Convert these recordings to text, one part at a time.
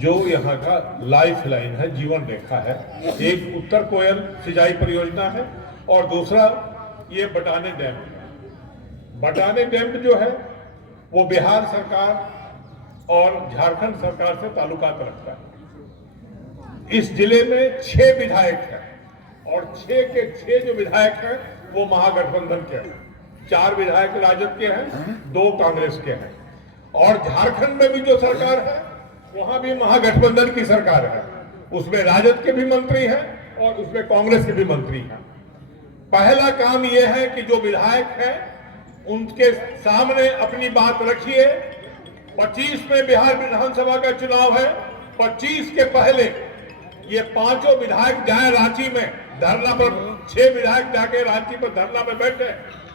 जो यहाँ का लाइफ लाइन है, जीवन रेखा है। एक उत्तर कोयल सिंचाई परियोजना है और दूसरा ये बटाने डैम। बटाने डैम जो है वो बिहार सरकार और झारखंड सरकार से ताल्लुकात रखता है। इस जिले में 6 विधायक हैं और 6 के 6 जो विधायक हैं वो महागठबंधन के हैं। 4 विधायक राजद के हैं, 2 कांग्रेस के हैं। और झारखंड में भी जो सरकार है वहां भी महागठबंधन की सरकार है। उसमें राजद के भी मंत्री हैं और उसमें कांग्रेस के भी मंत्री हैं। पहला काम यह है कि जो विधायक हैं उनके सामने अपनी बात रखिए। 25 में बिहार विधानसभा का चुनाव है। 25 के पहले ये 5 विधायक जाए रांची में धरना पर, 6 विधायक जाके रांची पर धरना में बैठे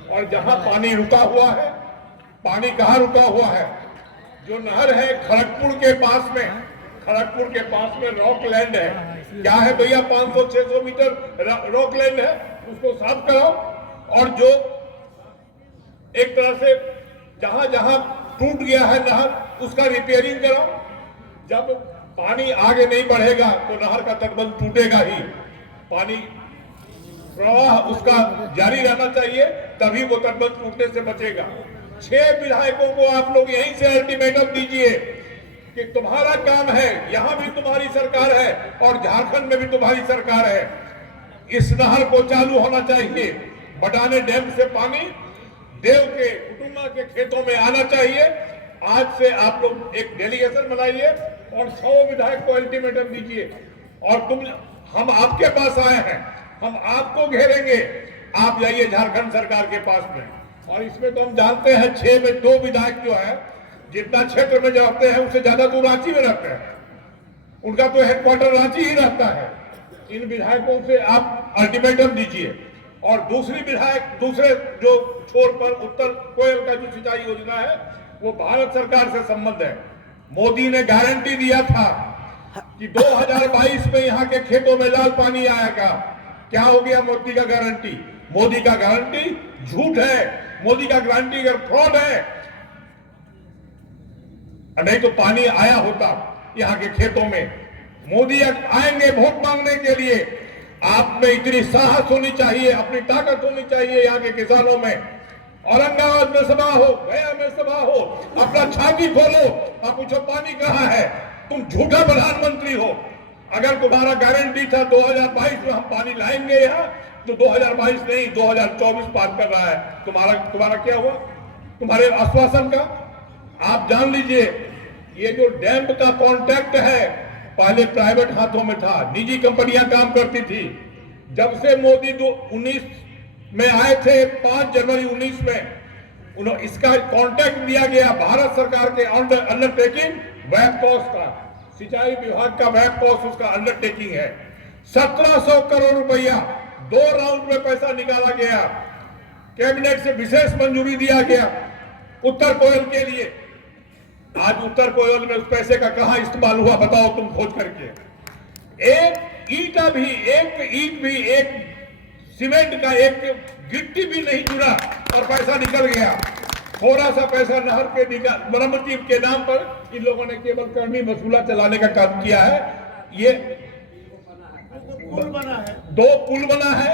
और जहां पानी रुका हुआ है, पानी कहां रुका हुआ है, जो नहर है खड़गपुर के पास में, खड़गपुर के पास में रॉकलैंड है। क्या है भैया, 500-600 मीटर रॉकलैंड है, उसको साफ कराओ। और जो एक तरह से जहां जहां टूट गया है नहर उसका रिपेयरिंग कराओ। जब पानी आगे नहीं बढ़ेगा तो नहर का तटबंध टूटेगा ही। पानी प्रवाह उसका जारी रहना चाहिए, तभी वो तटबंध टूटने से बचेगा। 6 विधायकों को आप लोग यहीं से अल्टीमेटम दीजिए कि तुम्हारा काम है, यहां भी तुम्हारी सरकार है और झारखंड में भी तुम्हारी सरकार है। इस नहर को चालू होना चाहिए। बटाने डैम से पानी देव के कुटुंबा के खेतों में आना चाहिए। आज से आप लोग एक डेलीगेशन बनाइए और 100 विधायक को अल्टीमेटम दीजिए। और हम आपके पास आए हैं, हम आपको घेरेंगे, आप जाइए झारखंड सरकार के पास में। और इसमें तो हम जानते हैं 6 में 2 विधायक जो है जितना क्षेत्र में जाते हैं उससे ज्यादा दूर रांची में रहते हैं, उनका तो हेडक्वार्टर रांची ही रहता है। इन विधायकों से आप अल्टीमेटम दीजिए। और दूसरे जो छोर पर उत्तर कोयल का जो सिंचाई योजना है वो भारत सरकार से संबंध है। मोदी ने गारंटी दिया था कि 2022 में यहाँ के खेतों में लाल पानी आएगा। क्या हो गया मोदी का गारंटी? मोदी का गारंटी झूठ है। मोदी का गारंटी अगर फ्रॉड है, नहीं तो पानी आया होता यहाँ के खेतों में। मोदी आएंगे वोट मांगने के लिए, आप में इतनी साहस होनी चाहिए, अपनी ताकत होनी चाहिए यहाँ के किसानों में। औरंगाबाद में सभा हो, गया में सभा हो, अपना छाती खोलो, आप पूछो पानी कहाँ है। तुम झूठा प्रधानमंत्री हो। अगर तुम्हारा गारंटी था 2022 में हम पानी लाएंगे यहाँ, तो 2022 नहीं 2024 पार कर रहा है। तुम्हारा क्या हुआ, तुम्हारे आश्वासन का? आप जान लीजिए, ये जो डैम का कॉन्ट्रैक्ट है पहले प्राइवेट हाथों में था, निजी कंपनियां काम करती थी। जब से मोदी 19 में आए थे, 5 जनवरी 19 में इसका कॉन्ट्रैक्ट दिया गया भारत सरकार के अंडरटेकिंग वैपकॉस का, सिंचाई विभाग का वैपकॉस उसका अंडरटेकिंग है। 1700 करोड़ रुपया 2 राउंड में पैसा निकाला गया। कैबिनेट से विशेष मंजूरी दिया गया उत्तर कोयल के लिए। आज उत्तर कोयल में उस पैसे का कहां इस्तेमाल हुआ बताओ तुम खोज करके। एक ईंट भी, एक सीमेंट का एक गिट्टी भी नहीं जुड़ा और पैसा निकल गया। थोड़ा सा पैसा नहर के मरम्मती के नाम पर इन लोगों ने केवल करनी वसूला चलाने का काम किया है। ये 2 पुल बना है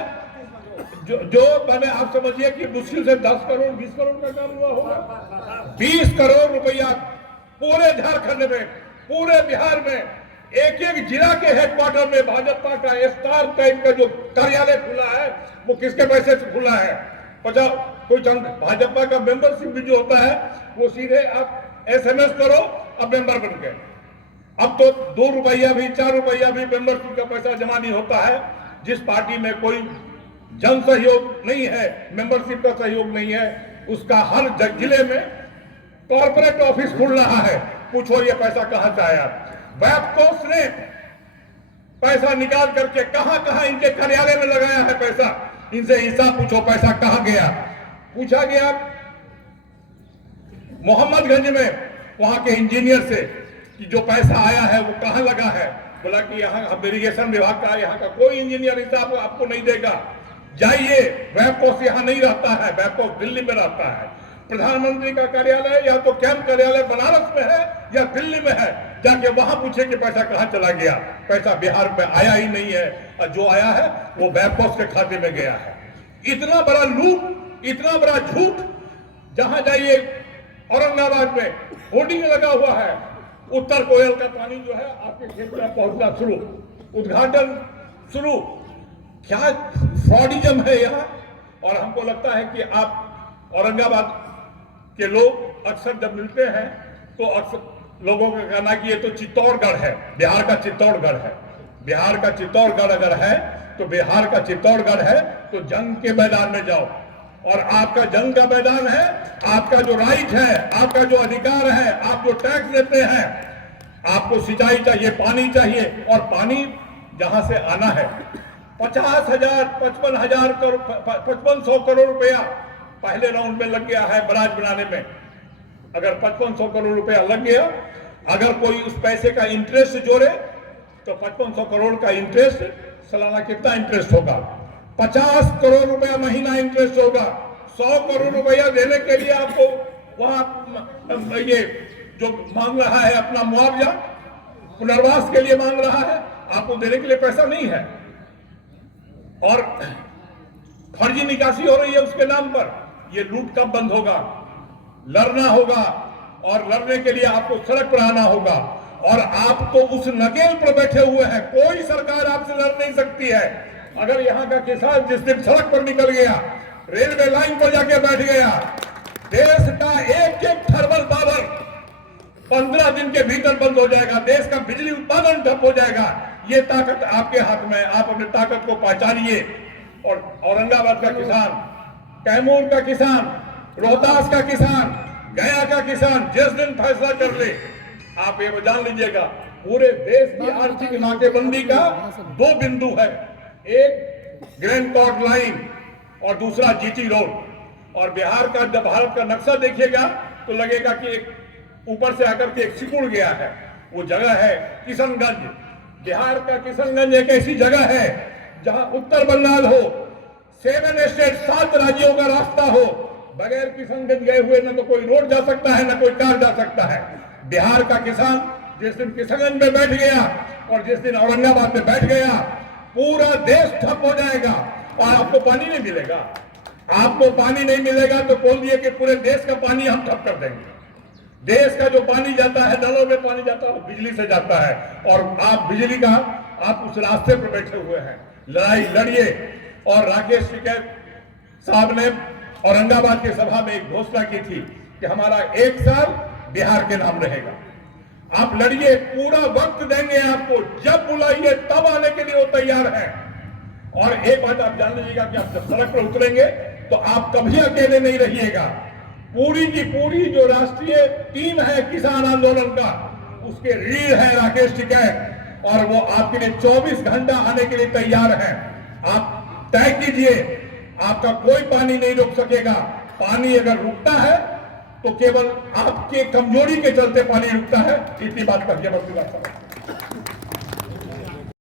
जो मैंने आप समझिए कि मुश्किल से 10 करोड़ 20 करोड़ का काम हुआ होगा। 20 करोड़ रुपया पूरे झारखंड में, पूरे बिहार में, एक जिला के हेडक्वार्टर में भाजपा का स्टार टाइप का जो कार्यालय खुला है वो किसके पैसे से खुला है? कोई भाजपा का मेंबरशिप भी जो होता है वो सीधे आप SMS करो, अब मेंबर बन गए। अब तो 2 रुपया भी 4 रुपया भी मेंबरशिप का पैसा जमा नहीं होता है। जिस पार्टी में कोई जन सहयोग नहीं है, मेंबरशिप का सहयोग नहीं है, उसका हर जिले में कॉर्पोरेट ऑफिस खुल रहा है। पूछो ये पैसा कहां से आया? वैपकॉस ने पैसा निकाल करके कहां कहां इनके कार्यालय में लगाया है पैसा, इनसे हिसाब पूछो पैसा कहां गया। पूछा गया मोहम्मदगंज में वहां के इंजीनियर से कि जो पैसा आया है वो कहां लगा है। बोला कि यहाँ इरिगेशन विभाग का यहाँ का कोई इंजीनियर हिसाब आपको नहीं देगा। जाइए, वैपकॉस यहाँ नहीं रहता है, वैपकॉस दिल्ली में रहता है। प्रधानमंत्री का कार्यालय या तो कैंप कार्यालय बनारस में है या दिल्ली में है। जाके वहां पूछे कि पैसा कहां चला गया। पैसा बिहार में आया ही नहीं है, और जो आया है वो बैकॉस के खाते में गया है। इतना बड़ा लूट, इतना बड़ा झूठ। जहां जाइए औरंगाबाद में होर्डिंग लगा हुआ है, उत्तर कोयल का पानी जो है आपके खेत में पहुंचना शुरू, उद्घाटन शुरू। क्या फ्रॉडिज्म है यहाँ। और हमको लगता है कि आप औरंगाबाद के लोग अक्सर जब मिलते हैं तो अक्सर लोगों का कहना कि ये तो चित्तौड़गढ़ है, बिहार का चित्तौड़गढ़ है। बिहार का चित्तौड़गढ़ अगर है तो बिहार का चित्तौड़गढ़ है तो जंग के मैदान में जाओ। और आपका जंग का मैदान है, आपका जो राइट है, आपका जो अधिकार है, आप जो टैक्स देते हैं, आपको सिंचाई चाहिए, पानी चाहिए। और पानी जहां से आना है 50,000 55,000 करोड़ 5500 करोड़ रुपया पहले राउंड में लग गया है बराज बनाने में। अगर 5500 करोड़ रुपया लग गया, अगर कोई उस पैसे का इंटरेस्ट जोड़े तो 5500 करोड़ का इंटरेस्ट सालाना कितना इंटरेस्ट होगा? 50 करोड़ रुपया महीना इंटरेस्ट होगा। 100 करोड़ रुपया देने के लिए आपको वहां ये जो मांग रहा है अपना मुआवजा, पुनर्वास के लिए मांग रहा है, आपको देने के लिए पैसा नहीं है। और फर्जी निकासी हो रही है उसके नाम पर। ये लूट कब बंद होगा? लड़ना होगा, और लड़ने के लिए आपको सड़क पर आना होगा। और आप तो उस नकेल पर बैठे हुए हैं, कोई सरकार आपसे लड़ नहीं सकती है। अगर यहाँ का किसान जिस दिन सड़क पर निकल गया, रेलवे लाइन पर जाके बैठ गया, देश का एक एक थर्मल पावर 15 दिन के भीतर बंद हो जाएगा, देश का बिजली उत्पादन ठप हो जाएगा। ये ताकत आपके हाथ में, आप अपनी ताकत को पहचानिए। और औरंगाबाद का किसान, कैमूर का किसान, रोहतास का किसान, गया का किसान जिस दिन फैसला कर ले, आप ये जान लीजिएगा पूरे देश की आर्थिक नाकेबंदी का 2 बिंदु है, एक ग्रैंड कॉर्ड लाइन और दूसरा जीटी रोड। और बिहार का जब भारत का नक्शा देखिएगा तो लगेगा कि एक ऊपर से आकर के एक सिकुड़ गया है। वो जगह है किशनगंज। बिहार का किशनगंज एक ऐसी जगह है जहां उत्तर बंगाल हो, 7 स्टेट 7 राज्यों का रास्ता हो, बगैर किशनगंज गए हुए न तो कोई रोड जा सकता है, न कोई कार जा सकता है। बिहार का किसान जिस दिन किशनगंज में बैठ गया और जिस दिन औरंगाबाद में बैठ गया, पूरा देश ठप हो जाएगा। और आपको पानी नहीं मिलेगा, आपको पानी नहीं मिलेगा तो बोल दिए कि पूरे देश का पानी हम ठप कर देंगे। देश का जो पानी जाता है, नलों में पानी जाता है, वो बिजली से जाता है। और आप बिजली का आप उस रास्ते पर बैठे हुए हैं। लड़ाई लड़िए। और राकेश टिकैत साहब ने औरंगाबाद की सभा में एक घोषणा की थी कि हमारा 1 साल बिहार के नाम रहेगा। आप लड़िए, पूरा वक्त देंगे आपको, जब बुलाइए तब आने के लिए वो तैयार है। और एक बात आप जान लीजिएगा कि आप जब सड़क पर उतरेंगे तो आप कभी अकेले नहीं रहिएगा। पूरी की पूरी जो राष्ट्रीय टीम है किसान आंदोलन का, उसके रीढ़ है राकेश टिकैत, और वो आपके लिए 24 घंटा आने के लिए तैयार है। आप तय कीजिए, आपका कोई पानी नहीं रोक सकेगा। पानी अगर रुकता है तो केवल आपके कमजोरी के चलते पानी रुकता है। इतनी बात कहिए।